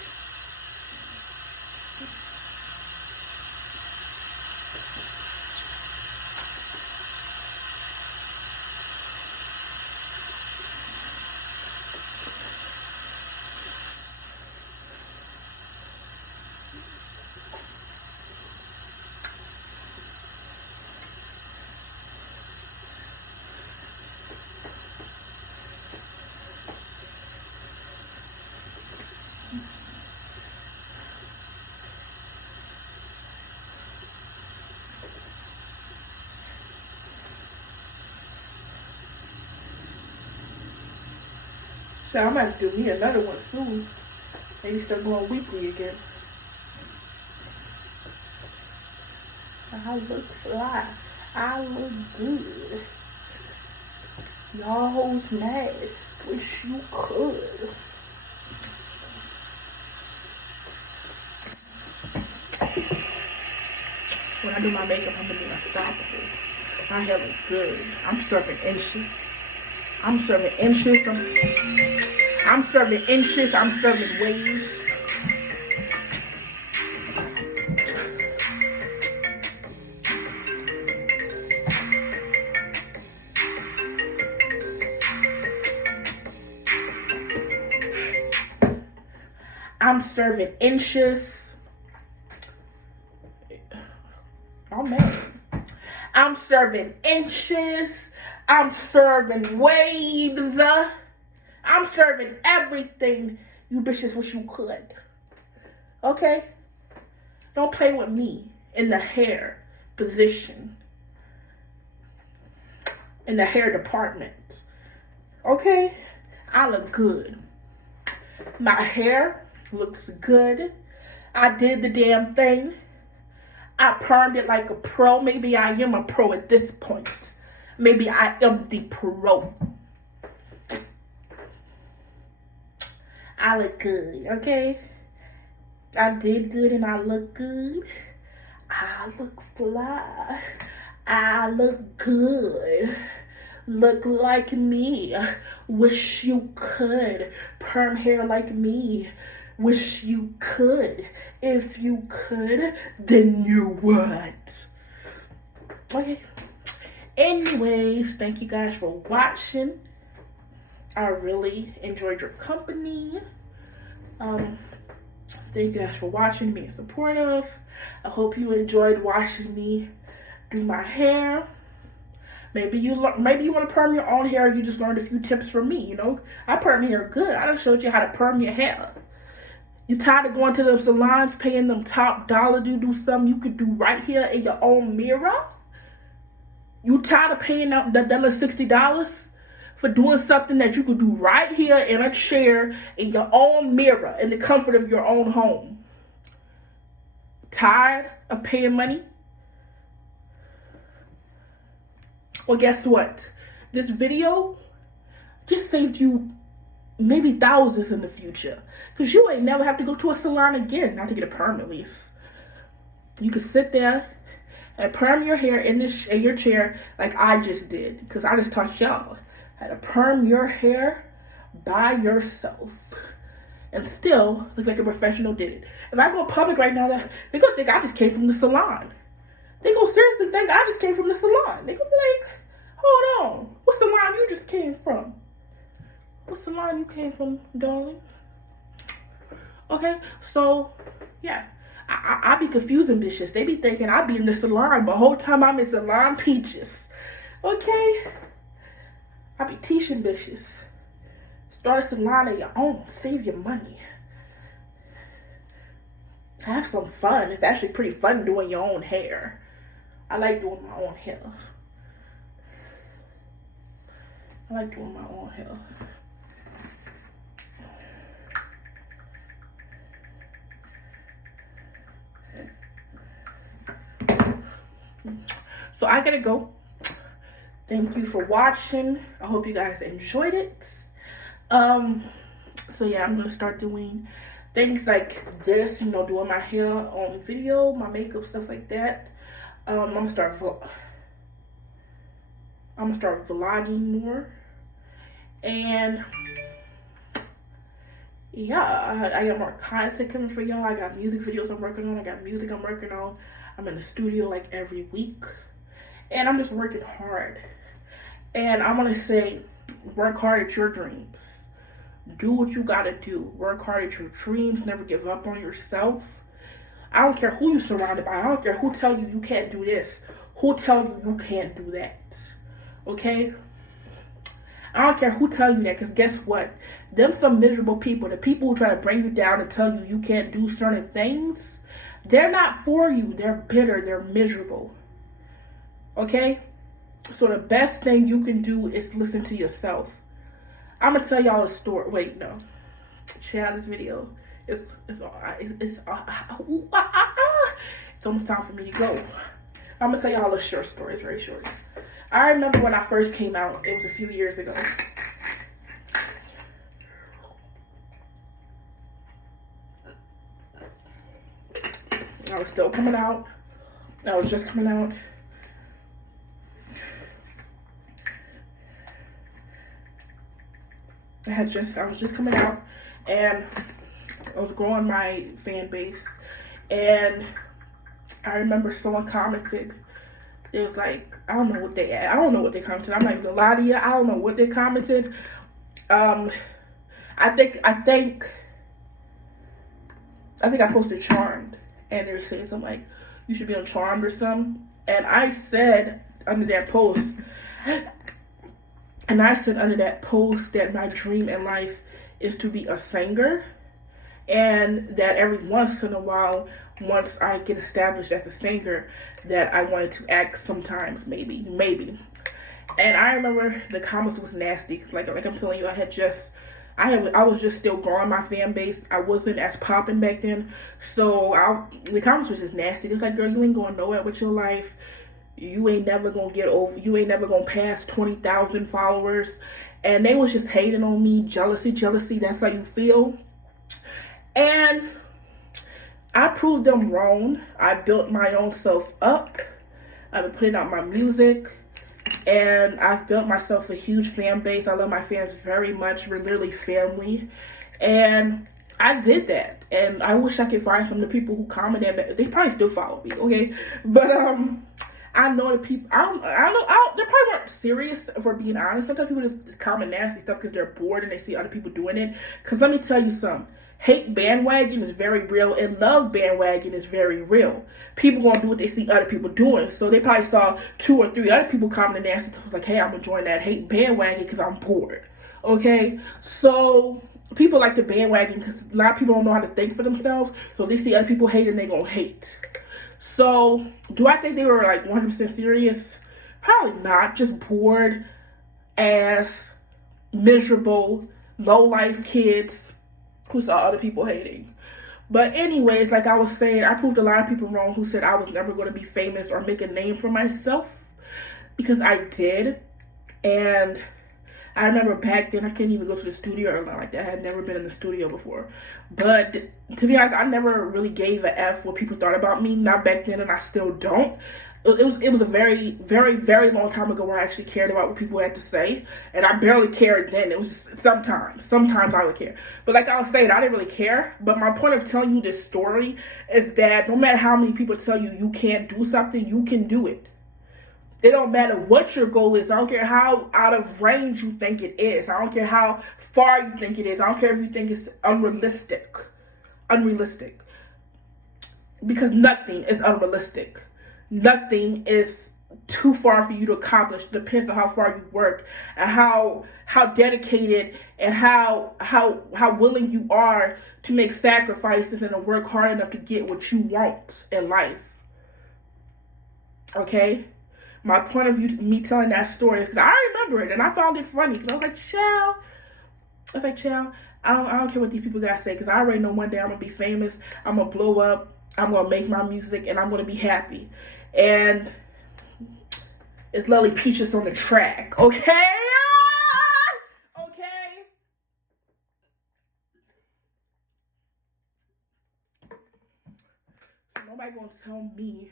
So I might do me another one soon. Maybe start going weekly again. I look fly. I look good. Y'all hoes mad. Wish you could. When I do my makeup, I'm gonna be unstoppable. My hair looks good. I'm serving inches. I'm serving inches. I'm serving inches. I'm serving waves. I'm serving inches. Oh man. I'm serving inches. I'm serving waves. I'm serving everything you bitches wish you could. Okay? Don't play with me in the hair position. In the hair department. Okay? I look good. My hair looks good. I did the damn thing. I permed it like a pro. Maybe I am a pro at this point. Maybe I am the pro. I look good, okay? I did good and I look good. I look fly. I look good. Look like me. Wish you could. Perm hair like me. Wish you could. If you could, then you would. Okay. Anyways, thank you guys for watching. I really enjoyed your company. Thank you guys for watching, being supportive. I hope you enjoyed watching me do my hair. Maybe you want to perm your own hair. You just learned a few tips from me. You know, I perm hair good. I done showed you how to perm your hair. You tired of going to them salons, paying them top dollar to do something you could do right here in your own mirror? You tired of paying out the $60 for doing something that you could do right here in a chair in your own mirror in the comfort of your own home? Tired of paying money? Well, guess what? This video just saved you maybe thousands in the future. Because you ain't never have to go to a salon again. Not to get a perm, at least. You can sit there and perm your hair in your chair like I just did. Because I just taught y'all how to perm your hair by yourself. And still look like a professional did it. If I go public right now, they're going to think I just came from the salon. They gonna seriously think I just came from the salon. They gonna be like, hold on, what salon you just came from? What salon you came from, darling? Okay, so, yeah. I be confusing bitches. They be thinking I be in the salon, but the whole time I'm in salon peaches. Okay? I be teaching bitches. Start a salon of your own. Save your money. Have some fun. It's actually pretty fun doing your own hair. I like doing my own hair. I like doing my own hair. So I gotta go. Thank you for watching. I hope you guys enjoyed it. So yeah, I'm gonna start doing things like this, you know, doing my hair on video, my makeup, stuff like that. I'm gonna start vlogging more. And yeah, I got more content coming for y'all. I got music videos I'm working on. I got music I'm working on. I'm in the studio like every week. And I'm just working hard. And I want to say, work hard at your dreams. Do what you gotta do. Work hard at your dreams. Never give up on yourself. I don't care who you're surrounded by. I don't care who tell you you can't do this. Who tell you you can't do that. Okay? I don't care who tell you that, because guess what? Them some miserable people. The people who try to bring you down and tell you you can't do certain things, they're not for you. They're bitter. They're miserable. Okay? So the best thing you can do is listen to yourself. I'm going to tell y'all a story. Wait, no. Share this video. It's almost time for me to go. I'm going to tell y'all a short story. It's very short. I remember when I first came out. It was a few years ago. I was still coming out. I was just coming out. I was just coming out, and I was growing my fan base. And I remember someone commented. It was like, I don't know what they commented. I'm not even gonna lie to you. I don't know what they commented. I think I think I posted Charmed, and they were saying something like, you should be on Charmed or something. And I said under that post, that my dream in life is to be a singer, and that every once in a while, once I get established as a singer, that I wanted to act sometimes, maybe. And I remember the comments was nasty. Like I'm telling you, I was just still growing my fan base. I wasn't as popping back then, so the comments was just nasty. It's like, girl, you ain't going nowhere with your life. You ain't never gonna get over. You ain't never gonna pass 20,000 followers. And they was just hating on me, jealousy. That's how you feel. And I proved them wrong. I built my own self up. I've been putting out my music, and I've built myself a huge fan base. I love my fans very much. We're literally family. And I did that. And I wish I could find some of the people who commented. They probably still follow me, okay? But I know the people, I don't, they probably weren't serious, for being honest. Sometimes people just comment nasty stuff because they're bored and they see other people doing it. Because let me tell you something. Hate bandwagon is very real, and love bandwagon is very real. People gonna do what they see other people doing. So they probably saw 2 or 3 other people commenting nasty stuff. Like, hey, I'm gonna join that hate bandwagon because I'm bored. Okay? So people like the bandwagon because a lot of people don't know how to think for themselves. So if they see other people hating, they gonna hate. So do I think they were like 100% serious? Probably not. Just bored ass, miserable, low life kids who saw other people hating. But anyways, like I was saying, I proved a lot of people wrong who said I was never going to be famous or make a name for myself, because I did. And I remember back then I couldn't even go to the studio or anything like that. I had never been in the studio before. But to be honest, I never really gave a F what people thought about me. Not back then, and I still don't. It was a very, very, very long time ago where I actually cared about what people had to say. And I barely cared then. It was just sometimes I would care. But like I was saying, I didn't really care. But my point of telling you this story is that no matter how many people tell you you can't do something, you can do it. It don't matter what your goal is. I don't care how out of range you think it is. I don't care how far you think it is. I don't care if you think it's unrealistic. Because nothing is unrealistic. Nothing is too far for you to accomplish. It depends on how far you work and how dedicated and how willing you are to make sacrifices and to work hard enough to get what you want in life. Okay? My point of view, me telling that story, is because I remember it and I found it funny. Because I was like, chill. I don't care what these people gotta say, because I already know one day I'm gonna be famous. I'm gonna blow up. I'm gonna make my music and I'm gonna be happy. And it's lovely peaches on the track, okay? Okay. So nobody gonna tell me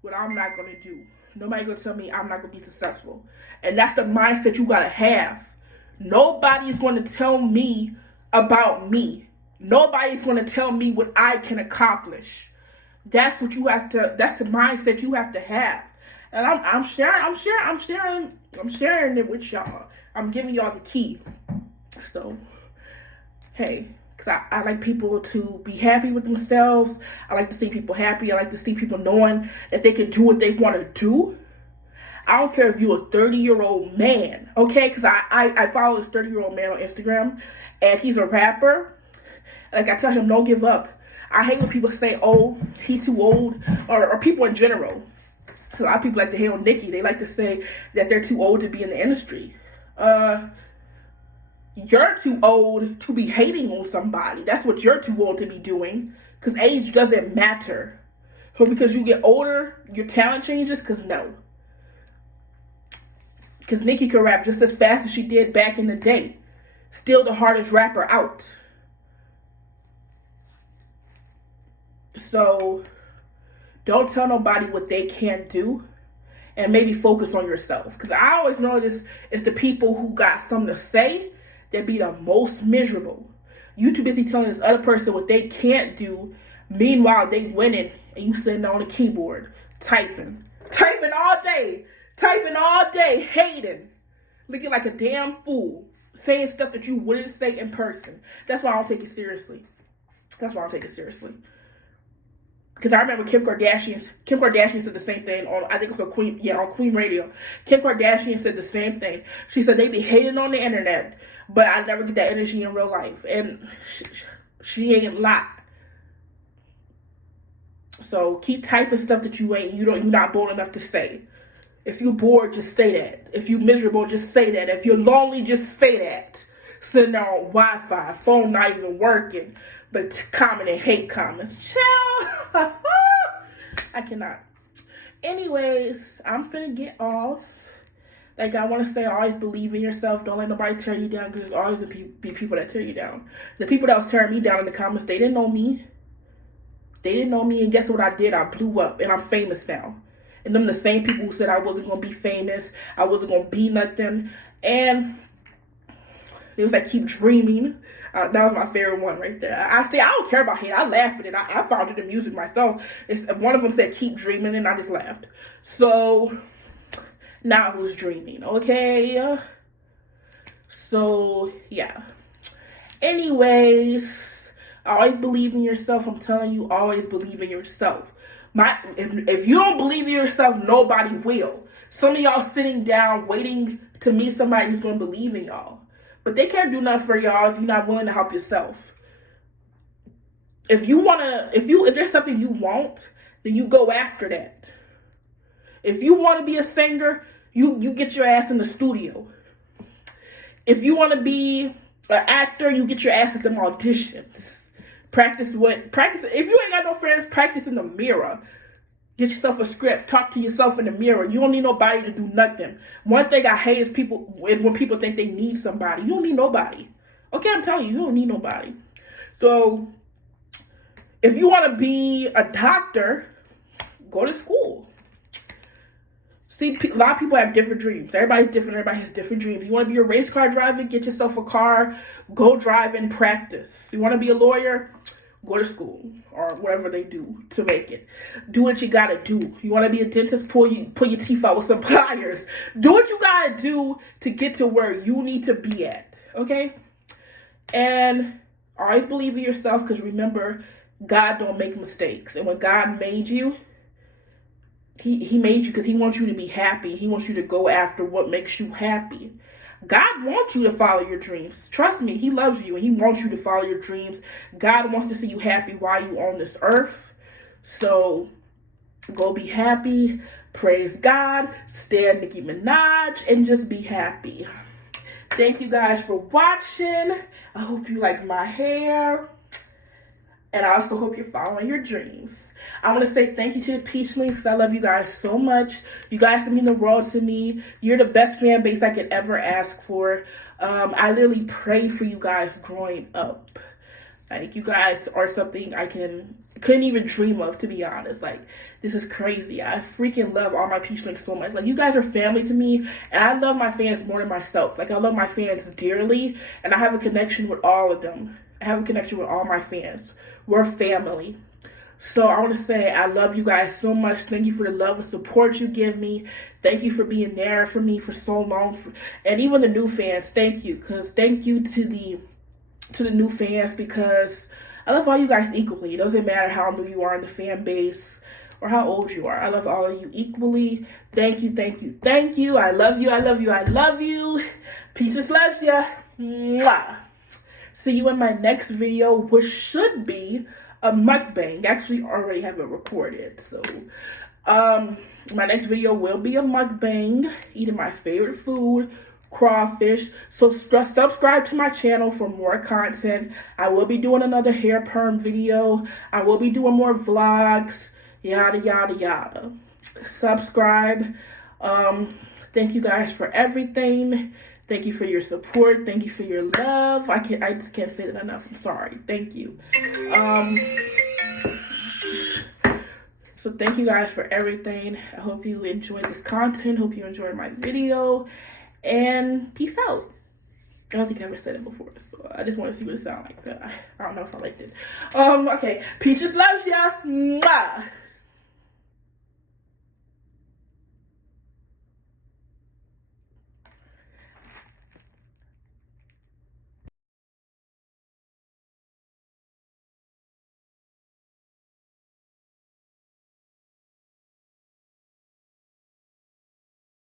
what I'm not gonna do. Nobody gonna tell me I'm not gonna be successful. And that's the mindset you gotta have. Nobody's gonna tell me about me. Nobody's gonna tell me what I can accomplish. That's what you have to. That's the mindset you have to have. And I'm sharing it with y'all. I'm giving y'all the key. So, hey, because I like people to be happy with themselves. I like to see people happy. I like to see people knowing that they can do what they want to do. I don't care if you're a 30-year-old man, okay? Because I follow this 30-year-old man on Instagram, and he's a rapper. Like, I tell him, don't give up. I hate when people say, oh, he's too old, or people in general. So a lot of people like to hate on Nicki. They like to say that they're too old to be in the industry. You're too old to be hating on somebody. That's what you're too old to be doing, because age doesn't matter. So because you get older, your talent changes? Because no. Because Nicki could rap just as fast as she did back in the day. Still the hardest rapper out. So, don't tell nobody what they can't do, and maybe focus on yourself. Because I always know this is the people who got something to say that be the most miserable. You too busy telling this other person what they can't do, meanwhile they winning, and you sitting on the keyboard, typing all day, hating, looking like a damn fool, saying stuff that you wouldn't say in person. That's why I don't take it seriously. That's why I don't take it seriously. Because I remember Kim Kardashian said the same thing on, I think it was on Queen Radio. Kim Kardashian said the same thing. She said they be hating on the internet, but I never get that energy in real life. And she ain't lie. So keep typing stuff that you're not bold enough to say. If you're bored, just say that. If you're miserable, just say that. If you're lonely, just say that. Sitting there on Wi-Fi, phone not even working, but comment and hate comments. Chill. I cannot. Anyways, I'm finna get off. Like, I want to say, always believe in yourself. Don't let nobody tear you down, because there's always going to be people that tear you down. The people that was tearing me down in the comments, they didn't know me. They didn't know me, and guess what I did? I blew up, and I'm famous now. And them the same people who said I wasn't going to be famous, I wasn't going to be nothing, and it was like, keep dreaming. That was my favorite one right there. I don't care about hate. I laugh at it. I found it in music myself. One of them said, keep dreaming, and I just laughed. So, now who's dreaming, okay? So, yeah. Anyways, always believe in yourself. I'm telling you, always believe in yourself. If you don't believe in yourself, nobody will. Some of y'all sitting down waiting to meet somebody who's going to believe in y'all. But they can't do nothing for y'all if you're not willing to help yourself. If there's something you want, then you go after that. If you want to be a singer, you get your ass in the studio. If you want to be an actor, you get your ass at them auditions. Practice. If you ain't got no friends, practice in the mirror. Get yourself a script. Talk to yourself in the mirror. You don't need nobody to do nothing. One thing I hate is when people think they need somebody. You don't need nobody. Okay, I'm telling you, you don't need nobody. So, if you want to be a doctor, go to school. See, a lot of people have different dreams. Everybody's different. Everybody has different dreams. You want to be a race car driver? Get yourself a car. Go drive and practice. You want to be a lawyer? Go to school or whatever they do to make it. Do what you gotta do. You want to be a dentist? Pull your teeth out with some pliers. Do what you gotta do to get to where you need to be at. Okay? And always believe in yourself, because remember, God don't make mistakes. And when God made you, He made you because He wants you to be happy. He wants you to go after what makes you happy. God wants you to follow your dreams. Trust me, He loves you and He wants you to follow your dreams. God wants to see you happy while you're on this earth. So, go be happy. Praise God. Stare at Nicki Minaj and just be happy. Thank you guys for watching. I hope you like my hair. And I also hope you're following your dreams. I want to say thank you to the Peachlings. I love you guys so much. You guys mean the world to me. You're the best fan base I could ever ask for. I literally prayed for you guys growing up. Like, you guys are something I couldn't even dream of, to be honest. Like, this is crazy. I freaking love all my Peachlings so much. Like, you guys are family to me, and I love my fans more than myself. Like, I love my fans dearly, and I have a connection with all of them. I have a connection with all my fans. We're family. So I want to say I love you guys so much. Thank you for the love and support you give me. Thank you for being there for me for so long. And even the new fans, thank you. Because thank you to the new fans, because I love all you guys equally. It doesn't matter how new you are in the fan base or how old you are. I love all of you equally. Thank you, thank you, thank you. I love you, I love you, I love you. Peaches loves ya. Mwah. See you in my next video, which should be a mukbang. Actually, already have it recorded. So, my next video will be a mukbang, eating my favorite food, crawfish. So, subscribe to my channel for more content. I will be doing another hair perm video. I will be doing more vlogs, yada, yada, yada. Subscribe. Thank you guys for everything. Thank you for your support. Thank you for your love. I just can't say that enough. I'm sorry. Thank you. So thank you guys for everything. I hope you enjoyed this content. Hope you enjoyed my video. And peace out. I don't think I ever said it before, so I just want to see what it sounds like. But I don't know if I liked it. Okay. Peaches loves ya. Mwah.